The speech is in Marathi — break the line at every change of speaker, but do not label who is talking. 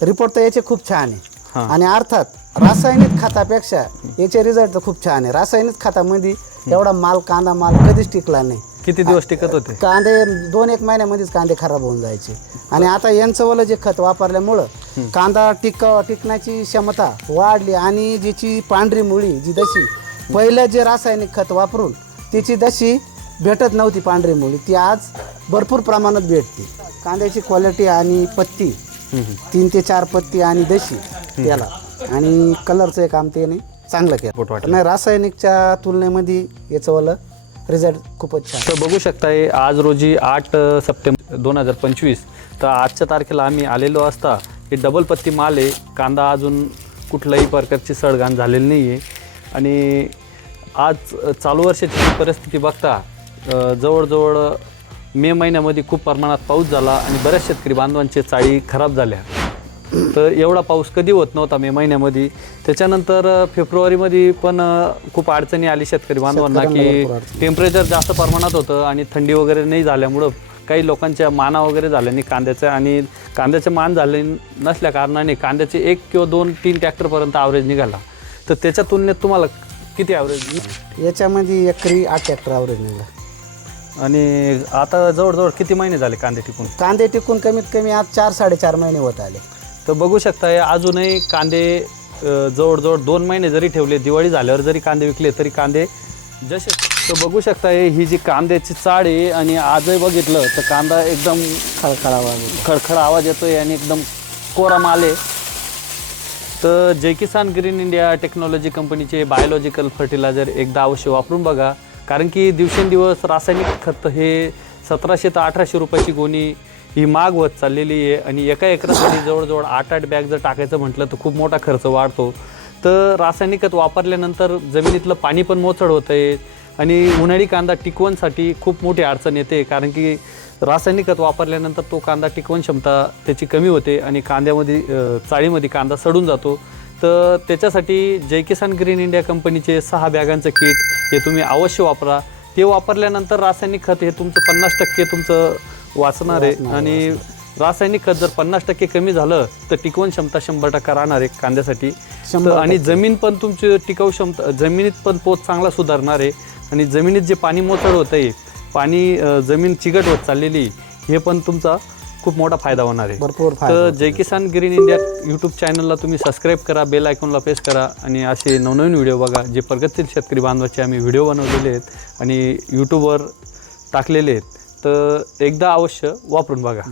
रिपोर्ट तर याचे खूप छान आहे. आणि अर्थात रासायनिक खतापेक्षा याचे रिझल्ट तर खूप छान आहे. रासायनिक खतामध्ये एवढा माल कांदा माल कधीच टिकला नाही.
किती दिवस टिकत होते?
कांदे दोन एक महिन्यामध्येच कांदे खराब होऊन जायचे. आणि आता यांचं वालं जे खत वापरल्यामुळं कांदा टिक टिकण्याची क्षमता वाढली आणि ज्याची पांढरी मुळी जी दशी पहिलं जे रासायनिक खत वापरून तिची दशी भेटत नव्हती पांढरी मुळी ती आज भरपूर प्रमाणात भेटते. कांद्याची क्वालिटी आणि पत्ती तीन ते चार पत्ती आणि दशी त्याला. आणि कलरचं एक काम त्याने चांगलं
पोट
केलं. नाही रासायनिकच्या तुलनेमध्ये याचं वालं रिझल्ट खूपच छान.
तर बघू शकताय आज रोजी आठ सप्टेंबर दोन हजार पंचवीस तर आजच्या तारखेला आम्ही आलेलो असता हे डबल पत्ती माल आहे. कांदा अजून कुठल्याही प्रकारची सडगाण झालेली नाही आहे आणि आज चालू वर्षाची परिस्थिती बघता जवळजवळ मे महिन्यामध्ये खूप प्रमाणात पाऊस झाला आणि बऱ्याच शेतकरी बांधवांचे चाळी खराब झाल्या. तर एवढा पाऊस कधी होत नव्हता मे महिन्यामध्ये. त्याच्यानंतर फेब्रुवारीमध्ये पण खूप अडचणी आली शेतकरी बांधवांना की. टेम्परेचर जास्त प्रमाणात होतं आणि थंडी वगैरे नाही झाल्यामुळं काही लोकांच्या माना वगैरे झाल्याने कांद्याच्या आणि कांद्याचे मान झाले नसल्या कारणाने कांद्याचे एक किंवा दोन तीन ट्रॅक्टरपर्यंत ॲव्हरेज निघाला. तर त्याच्या तुलनेत तुम्हाला किती ॲव्हरेज
याच्यामध्ये एकरी आठ ट्रॅक्टर आवरेज निघाला.
आणि आता जवळजवळ किती महिने झाले कांदे टिकून?
कांदे टिकून कमीत कमी आज चार साडेचार महिने होत आले.
तर बघू शकताय अजूनही कांदे अ, जवळजवळ दोन महिने जरी ठेवले दिवाळी झाल्यावर जरी कांदे विकले तरी कांदे जसे तर बघू शकताय ही जी कांद्याची चाळ आहे आणि आजही बघितलं तर कांदा एकदम
खळखळावा
खडखड आवाज येतोय आणि एकदम कोरा माल आहे. तर Jai Kisan Green India technology कंपनीचे बायोलॉजिकल फर्टिलायझर एकदा अवश्य वापरून बघा. कारण की दिवसेंदिवस रासायनिक खत हे सतराशे ते अठराशे रुपयाची गोणी ही माग होत चाललेली आहे आणि एका एकरासाठी जवळजवळ आठ आठ बॅग जर टाकायचं म्हटलं तर खूप मोठा खर्च वाढतो. तर रासायनिक खत वापरल्यानंतर जमिनीतलं पाणी पण मोचड होतं आहे आणि उन्हाळी कांदा टिकवणसाठी खूप मोठी अडचण येते कारण की रासायनिक खत वापरल्यानंतर तो कांदा टिकवण क्षमता त्याची कमी होते आणि कांद्यामध्ये चाळीमध्ये कांदा सडून जातो. तर त्याच्यासाठी जय किसान ग्रीन इंडिया कंपनीचे सहा बॅगांचं किट हे तुम्ही अवश्य वापरा. ते वापरल्यानंतर रासायनिक खत हे तुमचं पन्नास टक्के तुमचं वाचणार आहे. आणि रासायनिक खत जर पन्नास टक्के कमी झालं तर टिकवण क्षमता शंभर टक्का राहणार आहे कांद्यासाठी. आणि. जमीन पण तुमची टिकाऊ क्षमता जमिनीत पण पोत चांगला सुधारणार आहे. आणि जमिनीत जे पाणी मोचड होतं आहे पाणी जमीन चिकट होत चाललेली हे पण तुमचा खूप मोठा फायदा होणार आहे.
भरपूर
तर. Jai Kisan Green India YouTube चॅनलला तुम्ही सबस्क्राईब करा बेल आयकॉनला प्रेस करा आणि असे नवनवीन व्हिडिओ बघा जे प्रगतशील शेतकरी बांधवाचे आम्ही व्हिडिओ बनवलेले आहेत आणि यूट्यूबवर टाकलेले आहेत. तर एकदा अवश्य वापरून बघा.